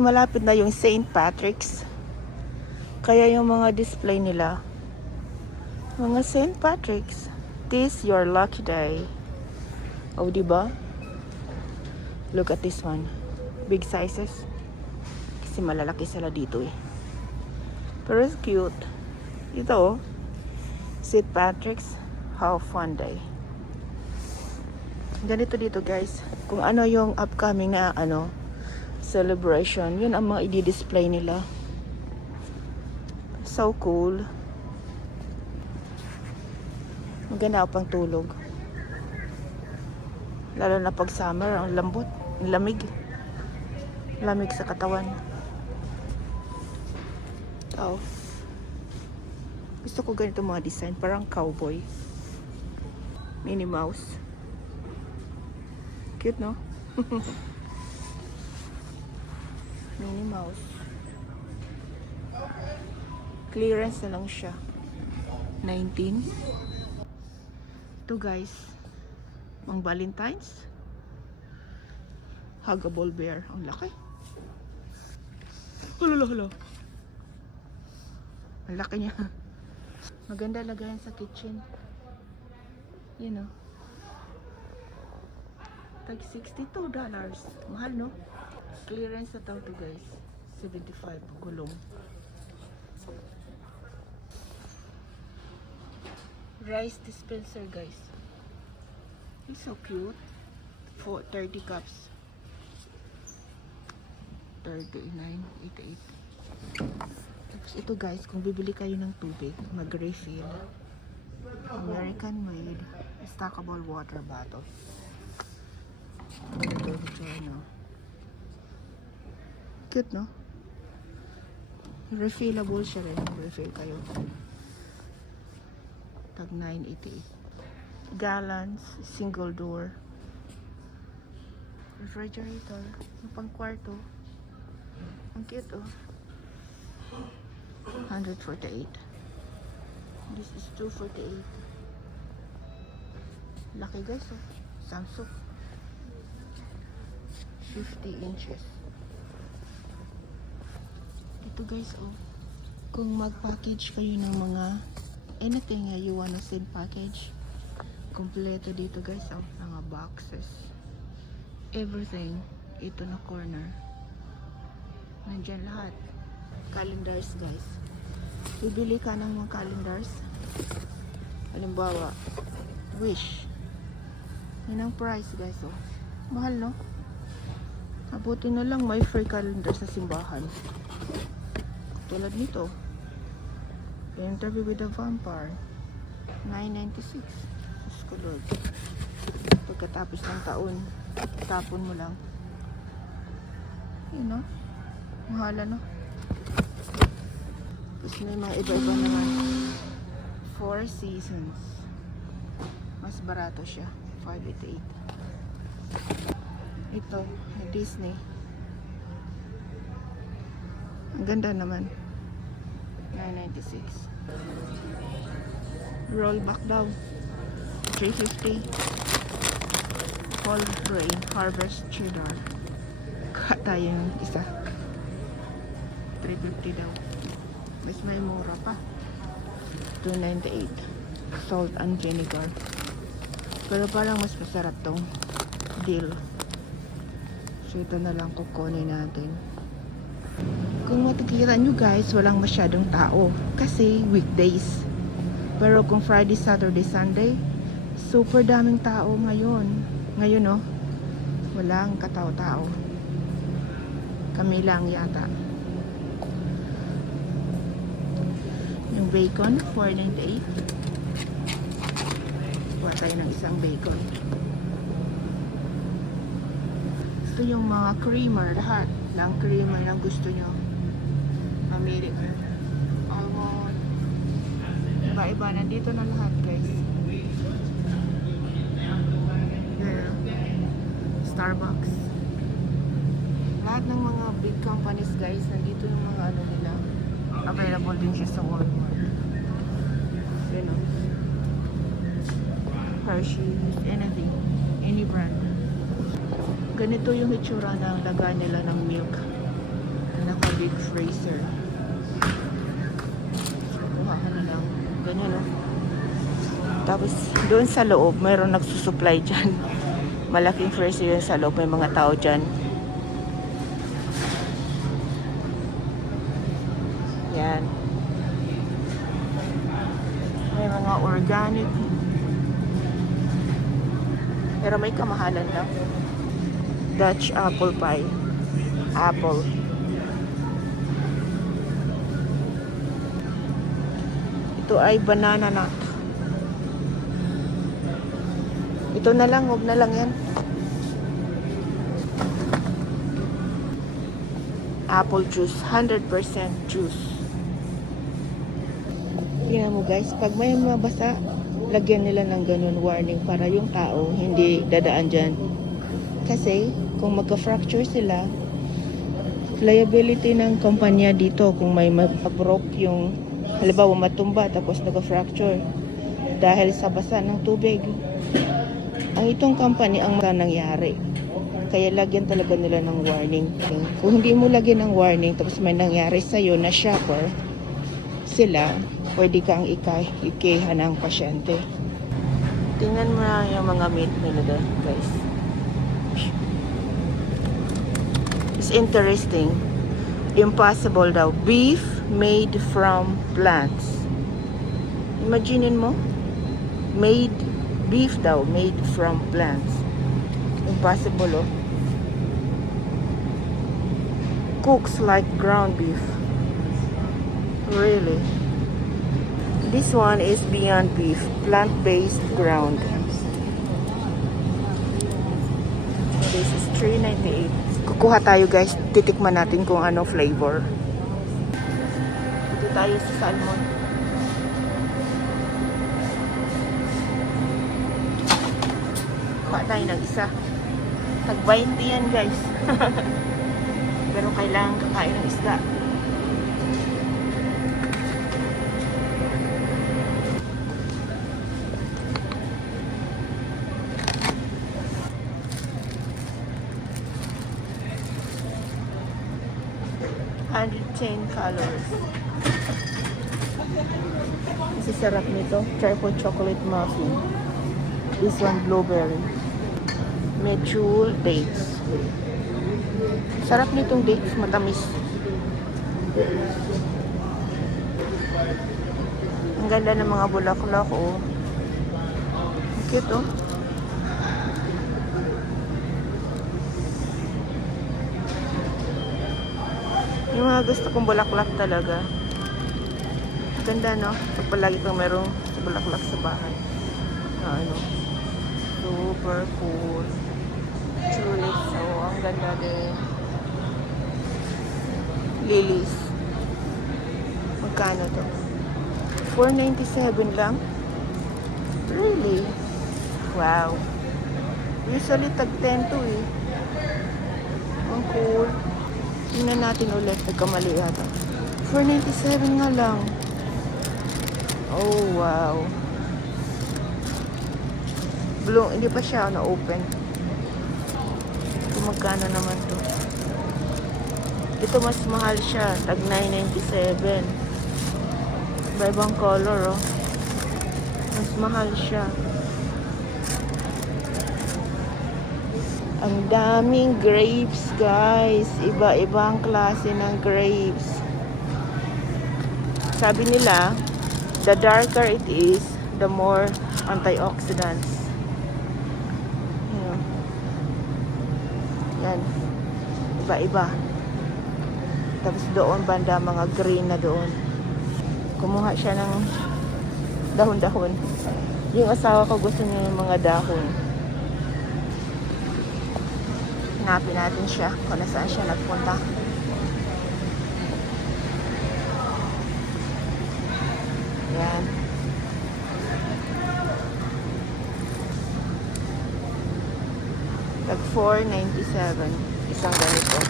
Kasi malapit na yung St. Patrick's. Kaya yung mga display nila, mga St. Patrick's, this your lucky day. Oh, diba? Look at this one. Big sizes. Kasi malalaki sila dito eh. Pero it's cute. Ito oh. St. Patrick's. How fun day. Ganito dito guys. Kung ano yung upcoming na celebration. Yun ang mga i-display nila. So cool. Maganda pang tulog. Lalo na pag summer. Ang lambot. Ang lamig. Lamig sa katawan. Oh. Gusto ko ganito mga design. Parang cowboy. Minnie Mouse. Cute, no? Minnie Mouse. Clearance na lang siya. 19. Ito guys. Mang Valentine's. Huggable bear. Ang laki. Hala. Ang laki niya. Maganda lagayan sa kitchen. You know. Tag $62. Mahal, no? Clearance na to guys. 75 gulong. Rice dispenser guys. It's so cute. For 30 cups. 39.88. Tapos ito guys, kung bibili kayo ng tubig, mag-refill. American made stackable water bottle. Ito, no? Cute, no? Refillable siya rin. Refill kayo. Tag 9.88. Gallons, single door. Refrigerator. Yung pang kwarto. Ang cute, oh. 148. This is 248. Laki guys, oh. Samsung. 50 inches. Ito guys, oh. Kung mag-package kayo ng mga anything you wanna send package, kompleto dito guys, oh. Mga boxes. Everything. Ito na corner. Nandyan lahat. Calendars guys. Bibili ka ng mga calendars. Halimbawa, Wish. Yan ang price guys, oh. Mahal, no? Abuti na lang may free calendar sa simbahan. Tulad nito. Interview with the Vampire. $9.96. Lord. Pagkatapos ng taon, tapon mo lang. Yun, no? Mahala, no? Tapos may mga iba-iba naman. Four Seasons. Mas barato siya. $5.88. Ito, Disney. Ang ganda naman. $9.96. Roll back daw. $3.50. Whole grain harvest cheddar. Tayo yung isa. $3.50 daw. Mas may mura pa. $2.98. Salt and vinegar. Pero parang mas masarap tong deal. So ito na lang kukunin natin. Kung makikita nyo guys, walang masyadong tao. Kasi weekdays. Pero kung Friday, Saturday, Sunday, super daming tao ngayon. Ngayon, no? Walang katao-tao. Kami lang yata. Yung bacon, $4.98. Kuha tayo ng isang bacon. Ito yung mga creamer, lahat ng creamer na gusto nyo. Mamili. Almond. Iba-iba. Nandito na lahat, guys. Yeah. Starbucks. Lahat ng mga big companies, guys, nandito yung mga ano nila. Available din siya sa Walmart. You know. Hershey's, anything. Any brand. Ganito yung itsura ng laga nila ng milk. naka-big freezer. Kuha ka na lang. Ganyan, no? Tapos, doon sa loob, mayroon nagsusupply dyan. Malaking freezer yun sa loob. May mga tao dyan. Yan. May mga organic. Pero may kamahalan lang. Dutch apple pie. Apple. Ito ay banana nut. Ito na lang, huwag na lang yan. Apple juice, 100% juice. Tingnan mo guys, pag may mabasa, lagyan nila ng ganun warning para yung tao hindi dadaan dyan. Kasi kung magka-fracture sila, liability ng kumpanya dito kung may mag-broke yung, halimbawa matumba tapos nagka-fracture dahil sa basa ng tubig. Ang itong company ang nangyari. Kaya lagyan talaga nila ng warning. Kung hindi mo lagyan ng warning tapos may nangyari sa'yo na shopper, sila, pwede kang ikeha ng pasyente. Tingnan mo na yung mga meat nila doon, guys. It's interesting. Impossible daw. Beef made from plants. Imaginin mo? Beef daw, made from plants. Impossible, oh. Cooks like ground beef. Really? This one is Beyond Beef, plant-based ground. This is $3.98. Kukuha tayo guys, titikman natin kung ano flavor. Dito tayo sa salmon. Kuha tayo ng isa. Tag-20 yan guys. Pero kailangan kakain ng isda. $110. Kasi sarap nito. Triple chocolate muffin. This one blueberry. Medjool dates. Sarap nitong dates, matamis. Ang ganda ng mga bulaklak, oh. Cute, oh. Yung mga gusto kong bulaklak talaga. Ganda, no? Pag palagi kang merong bulaklak sa bahay. Ano? Super cool. Tulips. So, ang ganda din. Lilies. Magkano to? $4.97 lang? Really? Wow. Usually, tag-10 to eh. Ang cool. Tingnan natin ulit. Nagkamali yata. $4.97 nga lang. Oh, wow. Blue, hindi pa siya na-open. Kung magkano naman to. Ito mas mahal siya. Tag $9.97. Iba-ibang color, oh. Mas mahal siya. Ang daming grapes, guys. Iba-ibang klase ng grapes. Sabi nila, the darker it is, the more antioxidants. Yan. Iba-iba. Tapos doon banda, mga green na doon. Kumuha siya ng dahon-dahon. Yung asawa ko gusto niya yung mga dahon. Hanapin natin siya kung nasaan siya nagpunta. Yan. Tag $4.97. Isang ganito.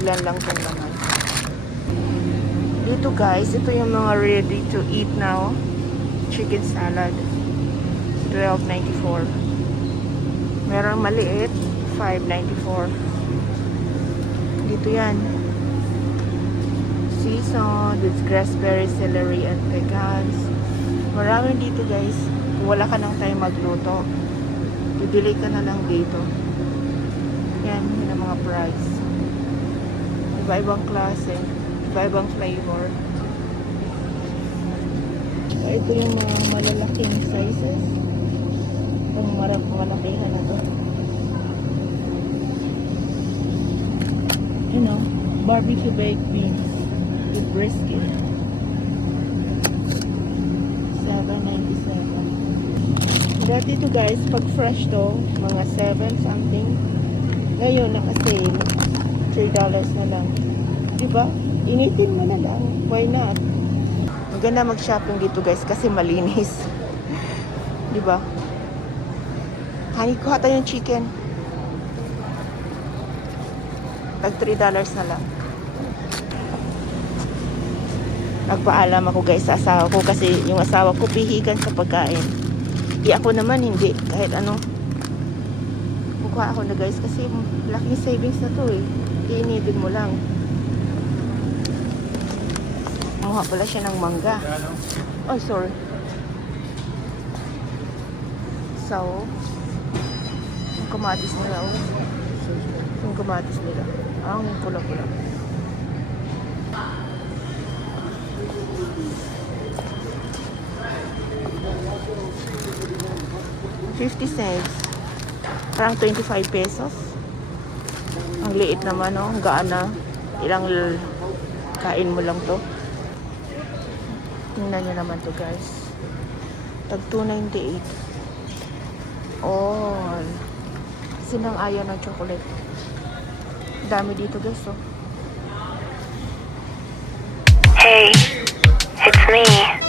Ilan lang itong laman. Dito guys, ito yung mga ready to eat now. Chicken salad. $12.94. Merong maliit. $5.94. Dito yan. season. It's raspberry, celery, and pecans. Marami dito guys. Kung wala ka ng time magluto, bibili ka na lang dito. Yan, yun ang mga price. Iba-ibang klase, iba-ibang flavor. Ito yung mga malalaking sizes. Itong malakihan na to. You know, barbecue baked beans with brisket. $7.97. Dati to guys, pag fresh to, mga 7 something. Ngayon, naka-sale. $3 na lang. Diba? Initin mo na lang. Why not? Maganda mag-shopping dito guys kasi malinis. Diba? Honey, kuha tayo yung chicken. Tag $3 na lang. Nagpaalam ako guys sa asawa ko kasi yung asawa ko pihikan sa pagkain. Ako naman hindi. Kahit ano. Kukuha ako na guys kasi laking savings na to eh. Iinidin mo lang. Kumuha pala siya ng mangga. Oh, sorry. So, yung kamatis nila. Oh. Yung kamatis nila. Ang pula-pula. $0.50. Parang 25 pesos. Ang liit naman, no? Ang gaan na. Ilang kain mo lang to. Tingnan nyo naman to, guys. Tag $2.98. All. Sinang ayaw ng chocolate. Dami dito, guys, oh. Hey, it's me.